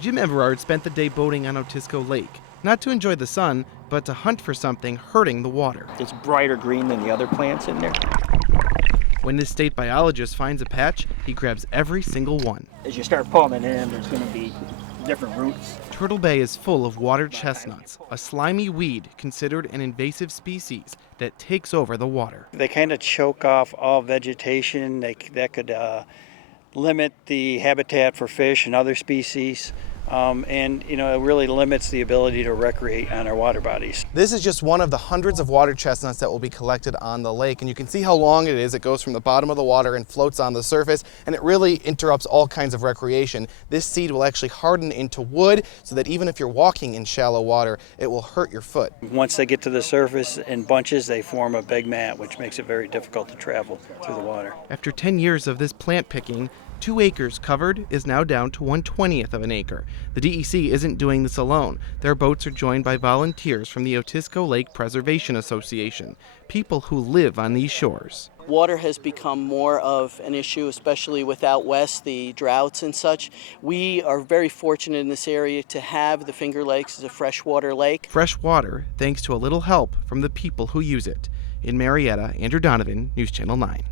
Jim Everard spent the day boating on Otisco Lake, not to enjoy the sun, but to hunt for something hurting the water. It's brighter green than the other plants in there. When this state biologist finds a patch, he grabs every single one. As you start pulling it in, there's going to be different roots. Turtle Bay is full of water chestnuts, a slimy weed considered an invasive species that takes over the water. They kind of choke off all vegetation. That could limit the habitat for fish and other species. And it really limits the ability to recreate on our water bodies. This is just one of the hundreds of water chestnuts that will be collected on the lake, and you can see how long it is. It goes from the bottom of the water and floats on the surface, and it really interrupts all kinds of recreation. This seed will actually harden into wood so that even if you're walking in shallow water, it will hurt your foot. Once they get to the surface in bunches, they form a big mat, which makes it very difficult to travel through the water. After 10 years of this plant picking, 2 acres covered is now down to 1/20th of an acre. The DEC isn't doing this alone. Their boats are joined by volunteers from the Otisco Lake Preservation Association, people who live on these shores. Water has become more of an issue, especially with out west, the droughts and such. We are very fortunate in this area to have the Finger Lakes as a freshwater lake. Fresh water, thanks to a little help from the people who use it. In Marietta, Andrew Donovan, News Channel 9.